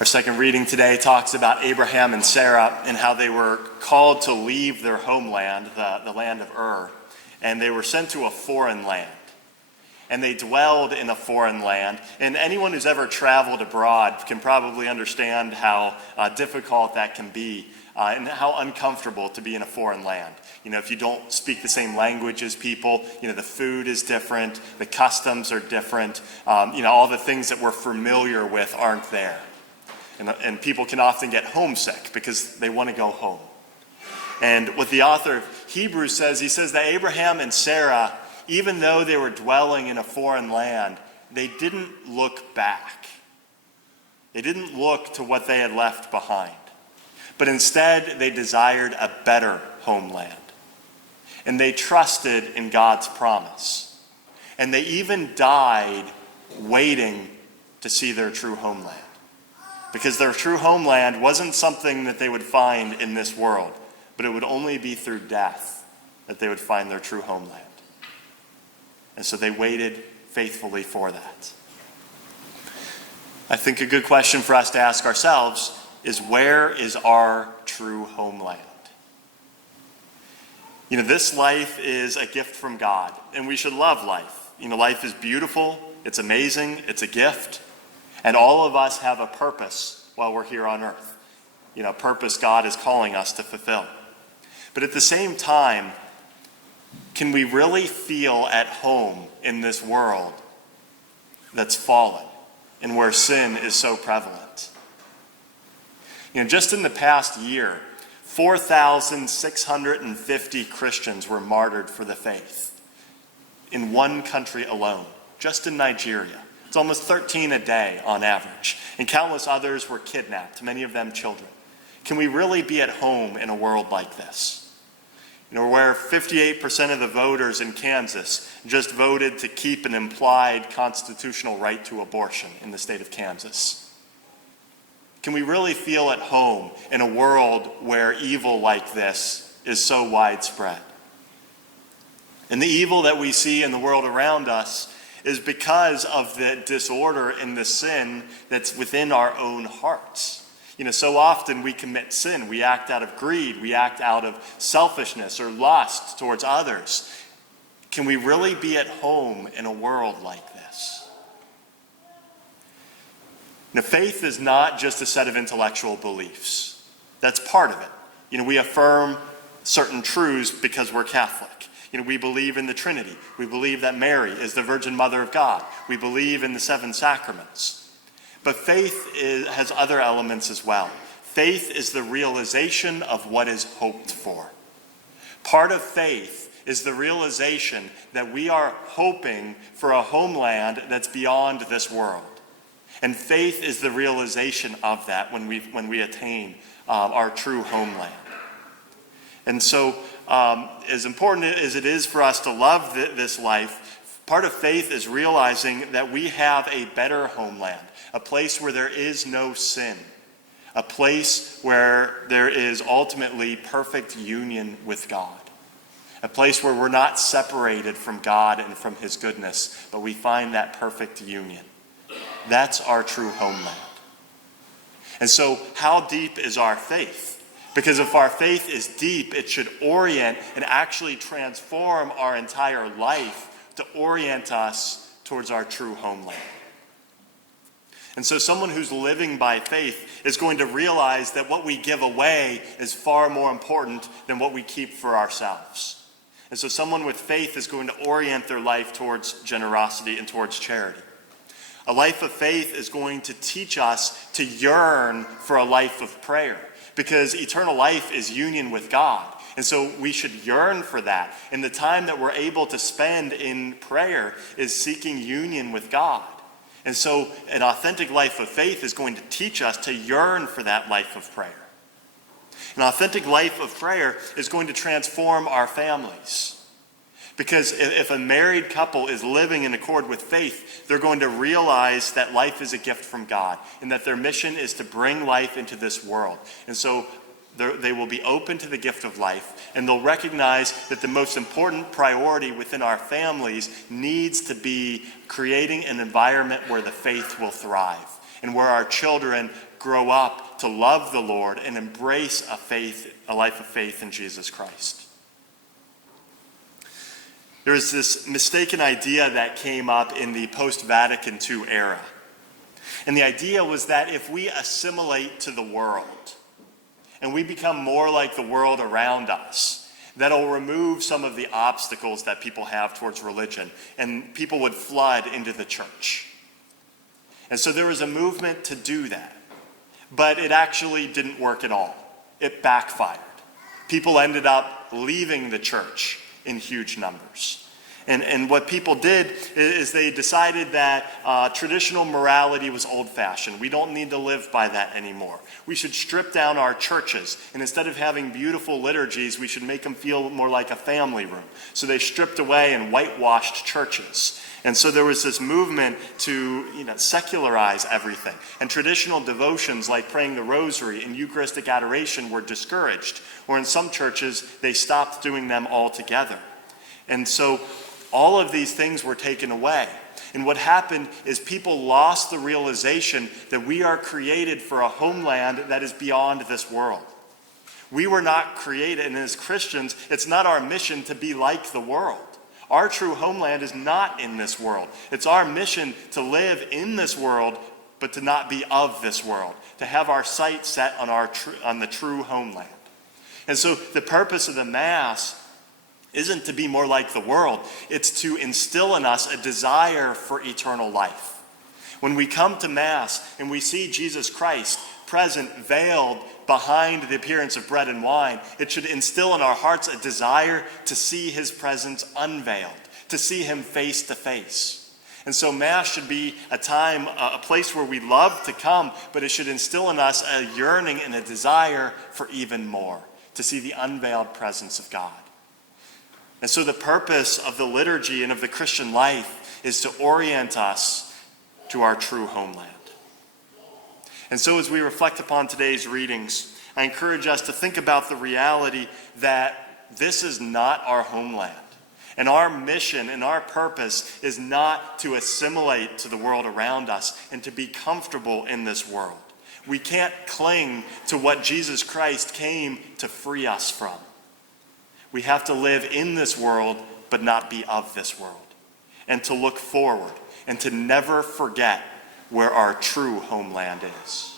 Our second reading today talks about Abraham and Sarah and how they were called to leave their homeland, the land of Ur, and they were sent to a foreign land. And they dwelled in a foreign land. And anyone who's ever traveled abroad can probably understand how difficult that can be and how uncomfortable to be in a foreign land. You know, if you don't speak the same language as people, the food is different, the customs are different, all the things that we're familiar with aren't there. And people can often get homesick because they want to go home. And what the author of Hebrews says, he says that Abraham and Sarah, even though they were dwelling in a foreign land, they didn't look back. They didn't look to what they had left behind. But instead, they desired a better homeland. And they trusted in God's promise. And they even died waiting to see their true homeland. Because their true homeland wasn't something that they would find in this world, but it would only be through death that they would find their true homeland. And so they waited faithfully for that. I think a good question for us to ask ourselves is, where is our true homeland? This life is a gift from God, and we should love life. Life is beautiful, it's amazing, it's a gift, and all of us have a purpose while we're here on earth. Purpose God is calling us to fulfill. But at the same time, can we really feel at home in this world that's fallen and where sin is so prevalent? Just in the past year, 4,650 Christians were martyred for the faith in one country alone, just in Nigeria. It's almost 13 a day on average. And countless others were kidnapped, many of them children. Can we really be at home in a world like this? Where 58% of the voters in Kansas just voted to keep an implied constitutional right to abortion in the state of Kansas. Can we really feel at home in a world where evil like this is so widespread? And the evil that we see in the world around us is because of the disorder and the sin that's within our own hearts. So often we commit sin. We act out of greed. We act out of selfishness or lust towards others. Can we really be at home in a world like this? Faith is not just a set of intellectual beliefs. That's part of it. We affirm certain truths because we're Catholic. We believe in the Trinity. We believe that Mary is the Virgin Mother of God. We believe in the 7 sacraments. But faith has other elements as well. Faith is the realization of what is hoped for. Part of faith is the realization that we are hoping for a homeland that's beyond this world. And faith is the realization of that when we attain our true homeland. And so, as important as it is for us to love this life, part of faith is realizing that we have a better homeland, a place where there is no sin, a place where there is ultimately perfect union with God, a place where we're not separated from God and from His goodness, but we find that perfect union. That's our true homeland. And so, how deep is our faith? Because if our faith is deep, it should orient and actually transform our entire life to orient us towards our true homeland. And so someone who's living by faith is going to realize that what we give away is far more important than what we keep for ourselves. And so someone with faith is going to orient their life towards generosity and towards charity. A life of faith is going to teach us to yearn for a life of prayer, because eternal life is union with God. And so we should yearn for that. And the time that we're able to spend in prayer is seeking union with God. And so an authentic life of faith is going to teach us to yearn for that life of prayer. An authentic life of prayer is going to transform our families. Because if a married couple is living in accord with faith, they're going to realize that life is a gift from God and that their mission is to bring life into this world. And so they will be open to the gift of life, and they'll recognize that the most important priority within our families needs to be creating an environment where the faith will thrive and where our children grow up to love the Lord and embrace a life of faith in Jesus Christ. There was this mistaken idea that came up in the post-Vatican II era. And the idea was that if we assimilate to the world and we become more like the world around us, that'll remove some of the obstacles that people have towards religion, and people would flood into the church. And so there was a movement to do that, but it actually didn't work at all. It backfired. People ended up leaving the church in huge numbers. And what people did is they decided that traditional morality was old-fashioned. We don't need to live by that anymore. We should strip down our churches. And instead of having beautiful liturgies, we should make them feel more like a family room. So they stripped away and whitewashed churches. And so there was this movement to secularize everything. And traditional devotions like praying the rosary and Eucharistic adoration were discouraged. Or in some churches, they stopped doing them altogether. And so all of these things were taken away. And what happened is people lost the realization that we are created for a homeland that is beyond this world. We were not created, and as Christians, it's not our mission to be like the world. Our true homeland is not in this world. It's our mission to live in this world, but to not be of this world, to have our sight set on the true homeland. And so the purpose of the Mass isn't to be more like the world. It's to instill in us a desire for eternal life. When we come to Mass and we see Jesus Christ present, veiled behind the appearance of bread and wine, it should instill in our hearts a desire to see his presence unveiled, to see him face to face. And so Mass should be a time, a place where we love to come, but it should instill in us a yearning and a desire for even more, to see the unveiled presence of God. And so the purpose of the liturgy and of the Christian life is to orient us to our true homeland. And so as we reflect upon today's readings, I encourage us to think about the reality that this is not our homeland. And our mission and our purpose is not to assimilate to the world around us and to be comfortable in this world. We can't cling to what Jesus Christ came to free us from. We have to live in this world, but not be of this world. And to look forward and to never forget where our true homeland is.